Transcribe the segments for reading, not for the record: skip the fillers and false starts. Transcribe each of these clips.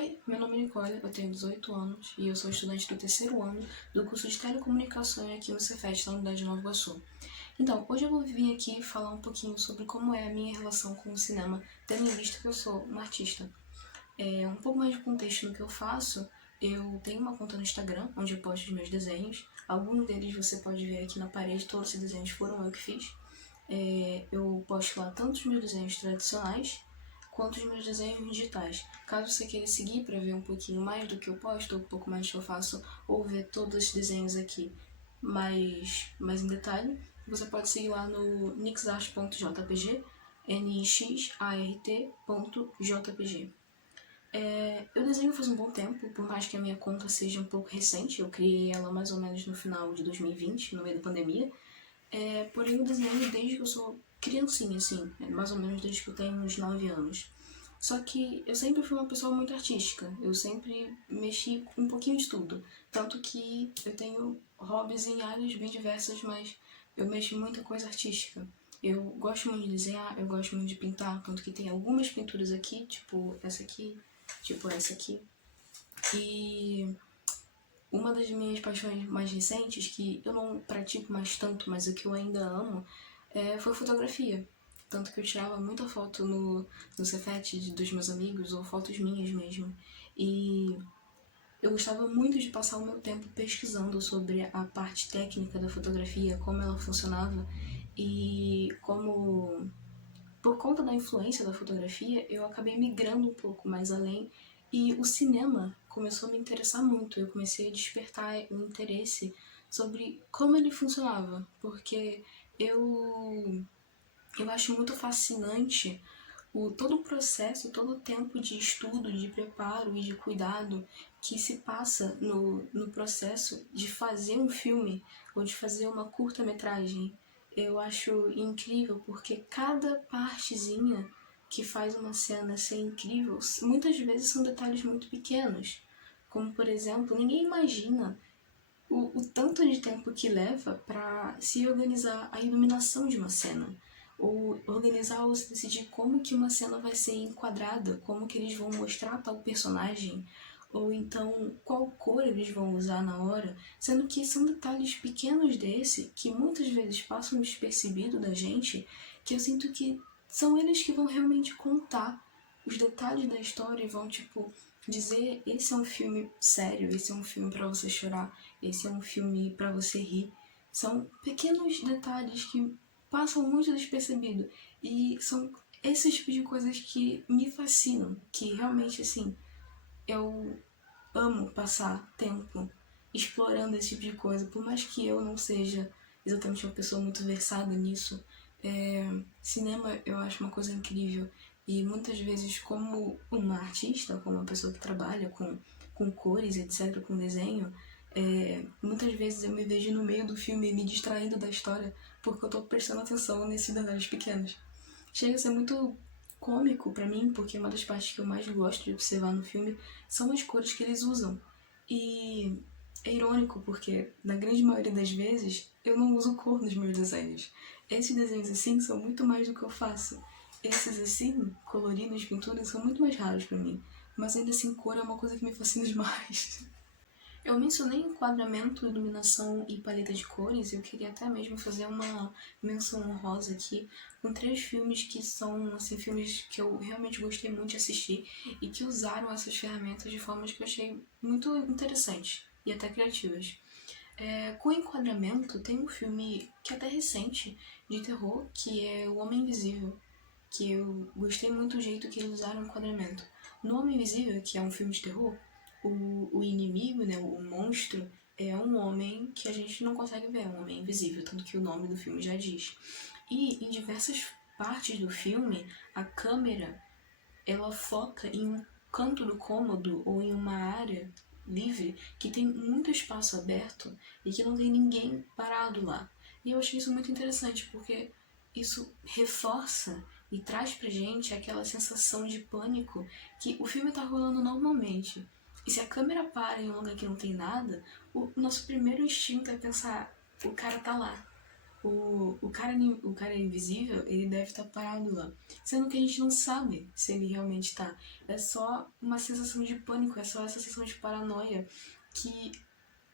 Oi, meu nome é Nicole, eu tenho 18 anos e eu sou estudante do terceiro ano do curso de Telecomunicação aqui no Cefet, na Unidade de Nova Iguaçu. Então, hoje eu vou vir aqui falar um pouquinho sobre como é a minha relação com o cinema, tendo em vista que eu sou uma artista. Um pouco mais de contexto no que eu faço, eu tenho uma conta no Instagram, onde eu posto os meus desenhos. Alguns deles você pode ver aqui na parede, todos esses desenhos foram eu que fiz. Eu posto lá tanto os meus desenhos tradicionais, quanto os meus desenhos digitais. Caso você queira seguir para ver um pouquinho mais do que eu posto, ou um pouco mais do que eu faço, ou ver todos os desenhos aqui mais em detalhe, você pode seguir lá no nixart.jpg, nixart.jpg. Eu desenho faz um bom tempo, por mais que a minha conta seja um pouco recente, eu criei ela mais ou menos no final de 2020, no meio da pandemia. Porém, eu desenho desde que eu sou criancinha, assim, mais ou menos desde que eu tenho uns 9 anos. Só que eu sempre fui uma pessoa muito artística, eu sempre mexi com um pouquinho de tudo. Tanto que eu tenho hobbies em áreas bem diversas, mas eu mexo em muita coisa artística. Eu gosto muito de desenhar, eu gosto muito de pintar, tanto que tem algumas pinturas aqui, tipo essa aqui, E uma das minhas paixões mais recentes, que eu não pratico mais tanto, mas o que eu ainda amo, foi fotografia. Tanto que eu tirava muita foto no Cefet dos meus amigos, ou fotos minhas mesmo. E eu gostava muito de passar o meu tempo pesquisando sobre a parte técnica da fotografia, como ela funcionava e como, por conta da influência da fotografia, eu acabei migrando um pouco mais além e o cinema começou a me interessar muito. Eu comecei a despertar o interesse sobre como ele funcionava, porque eu acho muito fascinante todo o processo, todo o tempo de estudo, de preparo e de cuidado que se passa no processo de fazer um filme ou de fazer uma curta-metragem. Eu acho incrível porque cada partezinha que faz uma cena ser incrível, muitas vezes são detalhes muito pequenos. Como, por exemplo, ninguém imagina o tanto de tempo que leva para se organizar a iluminação de uma cena, ou organizar ou decidir como que uma cena vai ser enquadrada, como que eles vão mostrar tal personagem, ou então qual cor eles vão usar na hora, sendo que são detalhes pequenos desse que muitas vezes passam despercebido da gente, que eu sinto que são eles que vão realmente contar os detalhes da história e vão, tipo, dizer: esse é um filme sério, esse é um filme para você chorar, esse é um filme para você rir. São pequenos detalhes que passam muito despercebido e são esse tipo de coisas que me fascinam, que realmente, assim, eu amo passar tempo explorando esse tipo de coisa, por mais que eu não seja exatamente uma pessoa muito versada nisso. Cinema eu acho uma coisa incrível e muitas vezes, como uma artista, como uma pessoa que trabalha com cores, etc., com desenho, muitas vezes eu me vejo no meio do filme me distraindo da história porque eu tô prestando atenção nesses detalhes pequenos. Chega a ser muito cômico pra mim, porque uma das partes que eu mais gosto de observar no filme são as cores que eles usam. E é irônico porque, na grande maioria das vezes, eu não uso cor nos meus desenhos. Esses desenhos assim são muito mais do que eu faço. Esses assim, coloridos, pinturas, são muito mais raros pra mim. Mas ainda assim, cor é uma coisa que me fascina demais. Eu mencionei enquadramento, iluminação e paleta de cores. Eu queria até mesmo fazer uma menção honrosa aqui com 3 filmes que são, assim, filmes que eu realmente gostei muito de assistir e que usaram essas ferramentas de formas que eu achei muito interessantes e até criativas. Com enquadramento, tem um filme que é até recente, de terror, que é O Homem Invisível, que eu gostei muito do jeito que eles usaram o enquadramento. No Homem Invisível, que é um filme de terror, o inimigo, né, o monstro, é um homem que a gente não consegue ver, é um homem invisível, tanto que o nome do filme já diz. E em diversas partes do filme, a câmera, ela foca em um canto do cômodo ou em uma área livre que tem muito espaço aberto e que não tem ninguém parado lá. E eu achei isso muito interessante porque isso reforça e traz pra gente aquela sensação de pânico que o filme tá rolando normalmente. E se a câmera para em um lugar que não tem nada, o nosso primeiro instinto é pensar: o cara tá lá. o cara invisível, ele deve estar parado lá. Sendo que a gente não sabe se ele realmente tá. É só uma sensação de pânico, é só essa sensação de paranoia que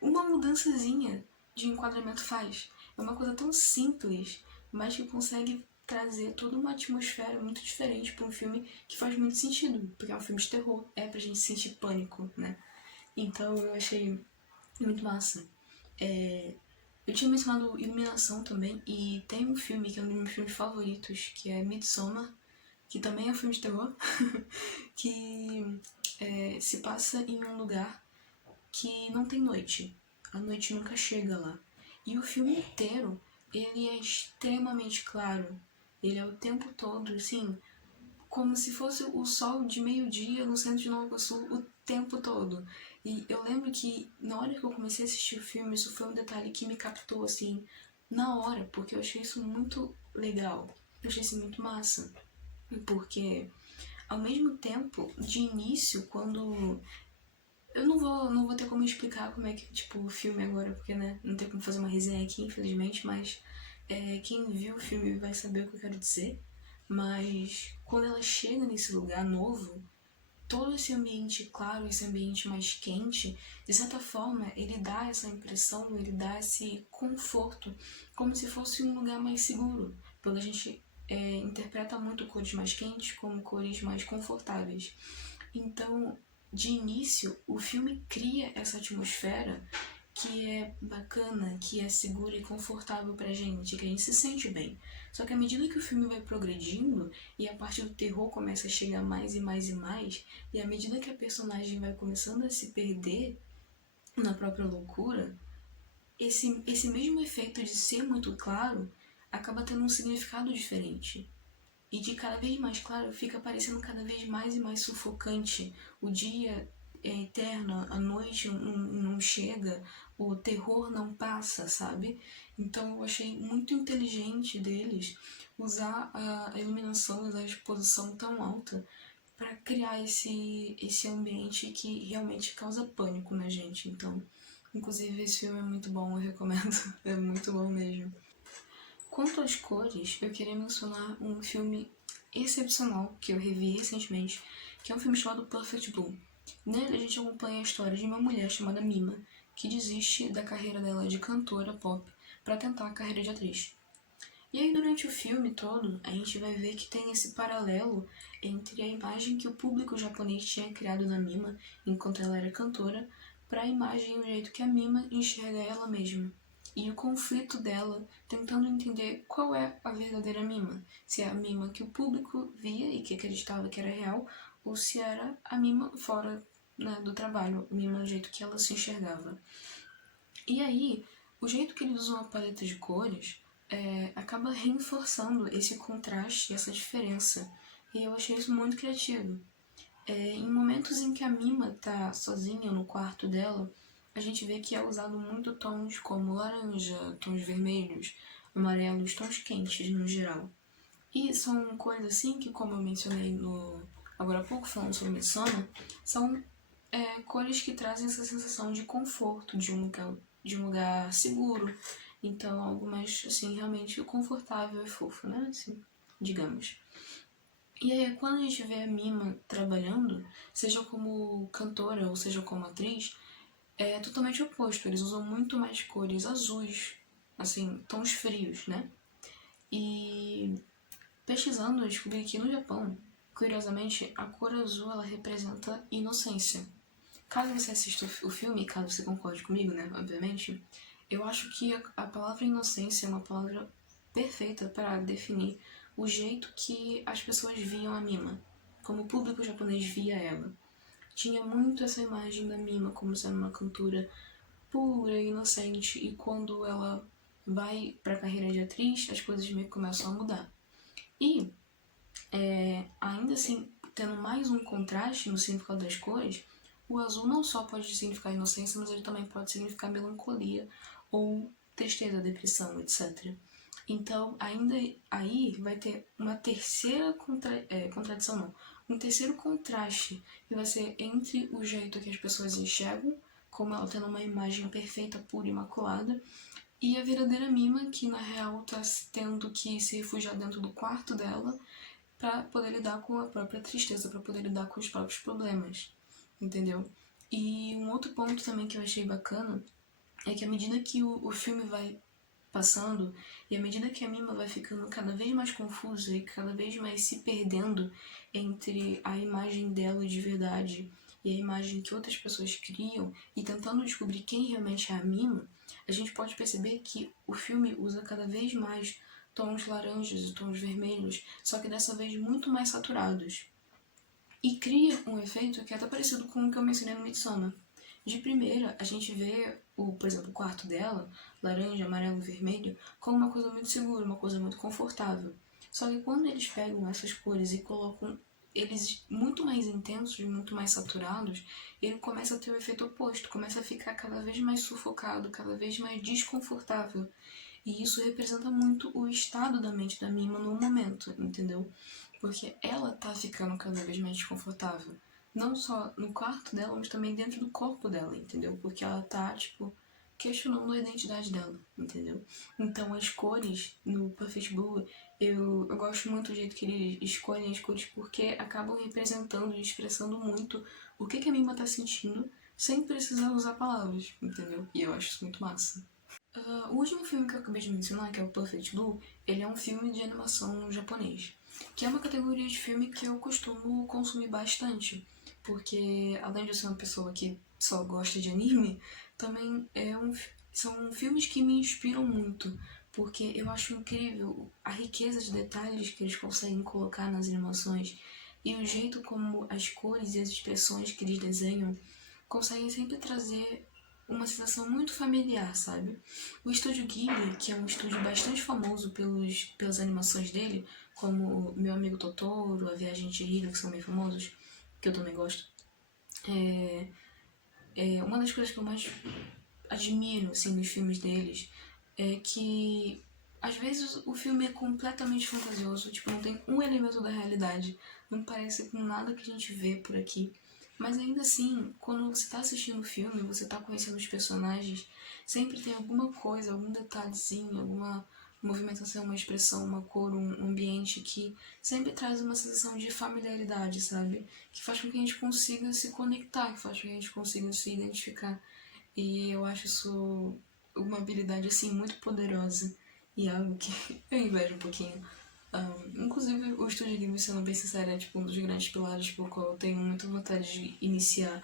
uma mudançazinha de enquadramento faz. É uma coisa tão simples, mas que consegue trazer toda uma atmosfera muito diferente para um filme que faz muito sentido, porque é um filme de terror, é pra gente sentir pânico, né? Então eu achei muito massa. Eu tinha mencionado Iluminação também, e tem um filme que é um dos meus filmes favoritos, que é Midsommar, que também é um filme de terror, que se passa em um lugar que não tem noite. A noite nunca chega lá. E o filme inteiro, ele é extremamente claro. Ele é o tempo todo, assim, como se fosse o sol de meio-dia no centro de Nova Iguaçu o tempo todo. E eu lembro que na hora que eu comecei a assistir o filme, isso foi um detalhe que me captou, assim, na hora, porque eu achei isso muito legal. Eu achei isso muito massa. Porque, ao mesmo tempo, de início, quando eu não vou ter como explicar como é que, tipo, o filme agora, porque, né, não tem como fazer uma resenha aqui, infelizmente, mas quem viu o filme vai saber o que eu quero dizer. Mas quando ela chega nesse lugar novo, todo esse ambiente claro, esse ambiente mais quente, de certa forma, ele dá essa impressão, ele dá esse conforto, como se fosse um lugar mais seguro. Porque a gente interpreta muito cores mais quentes como cores mais confortáveis. Então, de início, o filme cria essa atmosfera que é bacana, que é segura e confortável pra gente, que a gente se sente bem. Só que à medida que o filme vai progredindo e a parte do terror começa a chegar mais e mais e mais, e à medida que a personagem vai começando a se perder na própria loucura, esse mesmo efeito de ser muito claro acaba tendo um significado diferente. E de cada vez mais claro, fica parecendo cada vez mais e mais sufocante. O dia é eterno, a noite não chega, o terror não passa, sabe? Então eu achei muito inteligente deles usar a iluminação, usar a exposição tão alta para criar esse ambiente que realmente causa pânico na gente. Então, inclusive esse filme é muito bom, eu recomendo, é muito bom mesmo. Quanto às cores, eu queria mencionar um filme excepcional que eu revi recentemente, que é um filme chamado Perfect Blue. Nele a gente acompanha a história de uma mulher chamada Mima, que desiste da carreira dela de cantora pop para tentar a carreira de atriz. E aí durante o filme todo, a gente vai ver que tem esse paralelo entre a imagem que o público japonês tinha criado da Mima enquanto ela era cantora, para a imagem e o jeito que a Mima enxerga ela mesma. E o conflito dela tentando entender qual é a verdadeira Mima. Se é a Mima que o público via e que acreditava que era real, ou se era a Mima fora, né, do trabalho, a Mima do jeito que ela se enxergava. E aí, o jeito que eles usam a paleta de cores acaba reforçando esse contraste, essa diferença. E eu achei isso muito criativo. Em momentos em que a Mima tá sozinha no quarto dela, a gente vê que é usado muito tons como laranja, tons vermelhos, amarelos, tons quentes no geral. E são cores assim que, como eu mencionei agora há pouco, falando sobre Midsommar, são cores que trazem essa sensação de conforto, de um lugar seguro. Então, algo mais, assim, realmente confortável e fofo, né? Assim, digamos. E aí, quando a gente vê a Mima trabalhando, seja como cantora ou seja como atriz, é totalmente oposto. Eles usam muito mais cores azuis, assim, tons frios, né? E pesquisando, eu descobri que no Japão, curiosamente, a cor azul ela representa inocência. Caso você assista o filme, caso você concorde comigo, né, obviamente, eu acho que a palavra inocência é uma palavra perfeita para definir o jeito que as pessoas viam a Mima, como o público japonês via ela. Tinha muito essa imagem da Mima como sendo uma cantora pura e inocente, e quando ela vai para a carreira de atriz, as coisas meio que começam a mudar. E, ainda assim, tendo mais um contraste no significado das cores, o azul não só pode significar inocência, mas ele também pode significar melancolia ou tristeza, depressão, etc. Então, ainda aí vai ter uma terceira contradição, não. Um terceiro contraste, que vai ser entre o jeito que as pessoas enxergam, como ela tendo uma imagem perfeita, pura, imaculada, e a verdadeira Mima, que na real tá tendo que se refugiar dentro do quarto dela para poder lidar com a própria tristeza, para poder lidar com os próprios problemas, entendeu? E um outro ponto também que eu achei bacana é que à medida que o filme vai passando e à medida que a Mima vai ficando cada vez mais confusa e cada vez mais se perdendo entre a imagem dela de verdade e a imagem que outras pessoas criam e tentando descobrir quem realmente é a Mima, a gente pode perceber que o filme usa cada vez mais tons laranjas e tons vermelhos, só que dessa vez muito mais saturados. E cria um efeito que é até parecido com o que eu mencionei no Midsommar. De primeira, a gente vê, por exemplo, o quarto dela, laranja, amarelo, vermelho, como uma coisa muito segura, uma coisa muito confortável. Só que quando eles pegam essas cores e colocam eles muito mais intensos, muito mais saturados, ele começa a ter o efeito oposto, começa a ficar cada vez mais sufocado, cada vez mais desconfortável. E isso representa muito o estado da mente da Mima no momento, entendeu? Porque ela tá ficando cada vez mais desconfortável. Não só no quarto dela, mas também dentro do corpo dela, entendeu? Porque ela tá, tipo, questionando a identidade dela, entendeu? Então as cores no Perfect Blue, eu gosto muito do jeito que eles escolhem as cores porque acabam representando e expressando muito o que a Mima tá sentindo sem precisar usar palavras, entendeu? E eu acho isso muito massa. O último filme que eu acabei de mencionar, que é o Perfect Blue, ele é um filme de animação japonês, que é uma categoria de filme que eu costumo consumir bastante, porque além de eu ser uma pessoa que só gosta de anime, também são filmes que me inspiram muito, porque eu acho incrível a riqueza de detalhes que eles conseguem colocar nas animações e o jeito como as cores e as expressões que eles desenham conseguem sempre trazer uma sensação muito familiar, sabe? O estúdio Ghibli, que é um estúdio bastante famoso pelas animações dele, como Meu Amigo Totoro, A Viagem de Chihiro, que são bem famosos, que eu também gosto, uma das coisas que eu mais admiro, assim, nos filmes deles é que às vezes o filme é completamente fantasioso, tipo, não tem um elemento da realidade, não parece com nada que a gente vê por aqui. Mas ainda assim, quando você tá assistindo o filme, você tá conhecendo os personagens, sempre tem alguma coisa, algum detalhezinho, alguma movimentação, uma expressão, uma cor, um ambiente que sempre traz uma sensação de familiaridade, sabe? Que faz com que a gente consiga se conectar, que faz com que a gente consiga se identificar. E eu acho isso uma habilidade, assim, muito poderosa e algo que eu invejo um pouquinho. Inclusive, o Estúdio Ghibli, sendo bem sincero, é tipo um dos grandes pilares por qual eu tenho muita vontade de iniciar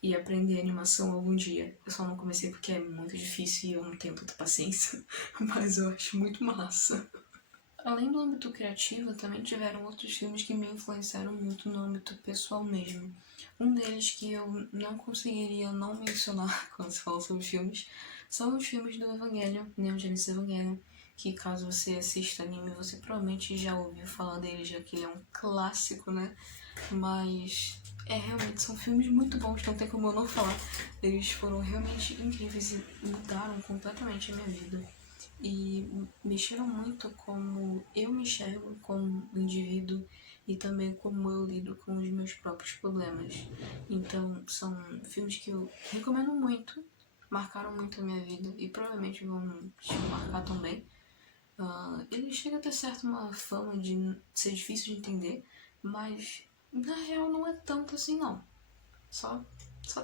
e aprender animação algum dia. Eu só não comecei porque é muito difícil e eu não tenho tanta paciência, mas eu acho muito massa. Além do âmbito criativo, também tiveram outros filmes que me influenciaram muito no âmbito pessoal mesmo. Um deles que eu não conseguiria não mencionar quando se fala sobre filmes são os filmes do Evangelion, Neon Genesis Evangelion, que caso você assista anime, você provavelmente já ouviu falar dele, já que ele é um clássico, né? Mas realmente são filmes muito bons, não tem como eu não falar. Eles foram realmente incríveis e mudaram completamente a minha vida e mexeram muito como eu me enxergo como indivíduo e também como eu lido com os meus próprios problemas. Então, são filmes que eu recomendo muito, marcaram muito a minha vida e provavelmente vão te marcar também. Ele chega a ter certo uma fama de ser difícil de entender, mas na real não é tanto assim não. Só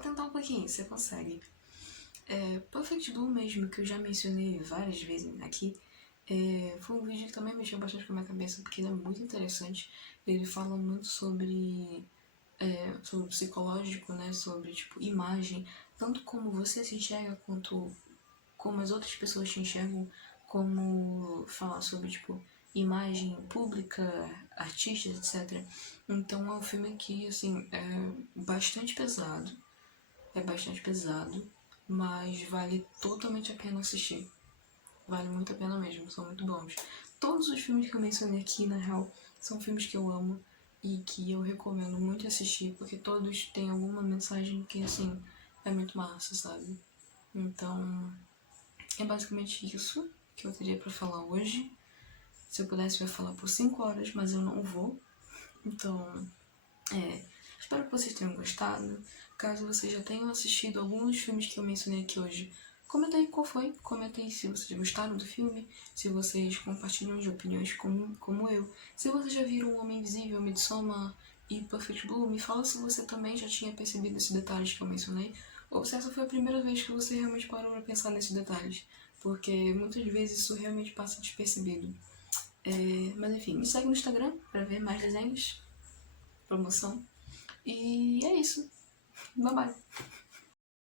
tentar um pouquinho, você consegue. Perfect Blue mesmo, que eu já mencionei várias vezes aqui, foi um vídeo que também mexeu bastante com a minha cabeça, porque ele é muito interessante. Ele fala muito sobre o psicológico, né? Sobre, tipo, imagem, tanto como você se enxerga, quanto como as outras pessoas te enxergam, como falar sobre, tipo, imagem pública, artistas, etc. Então é um filme que, assim, é bastante pesado, mas vale totalmente a pena assistir. Vale muito a pena mesmo, são muito bons. Todos os filmes que eu mencionei aqui, na real, são filmes que eu amo e que eu recomendo muito assistir, porque todos têm alguma mensagem que, assim, é muito massa, sabe? Então, é basicamente isso que eu teria pra falar hoje. Se eu pudesse, eu ia falar por 5 horas, mas eu não vou. Então, espero que vocês tenham gostado. Caso vocês já tenham assistido alguns dos filmes que eu mencionei aqui hoje, Comenta aí qual foi, comenta aí se vocês gostaram do filme, se vocês compartilham de opiniões como eu. Se vocês já viram O Homem Invisível, Midsommar e Perfect Blue, me fala se você também já tinha percebido esses detalhes que eu mencionei, ou se essa foi a primeira vez que você realmente parou para pensar nesses detalhes, porque muitas vezes isso realmente passa despercebido. Mas enfim, me segue no Instagram para ver mais desenhos, promoção, e é isso. Bye bye.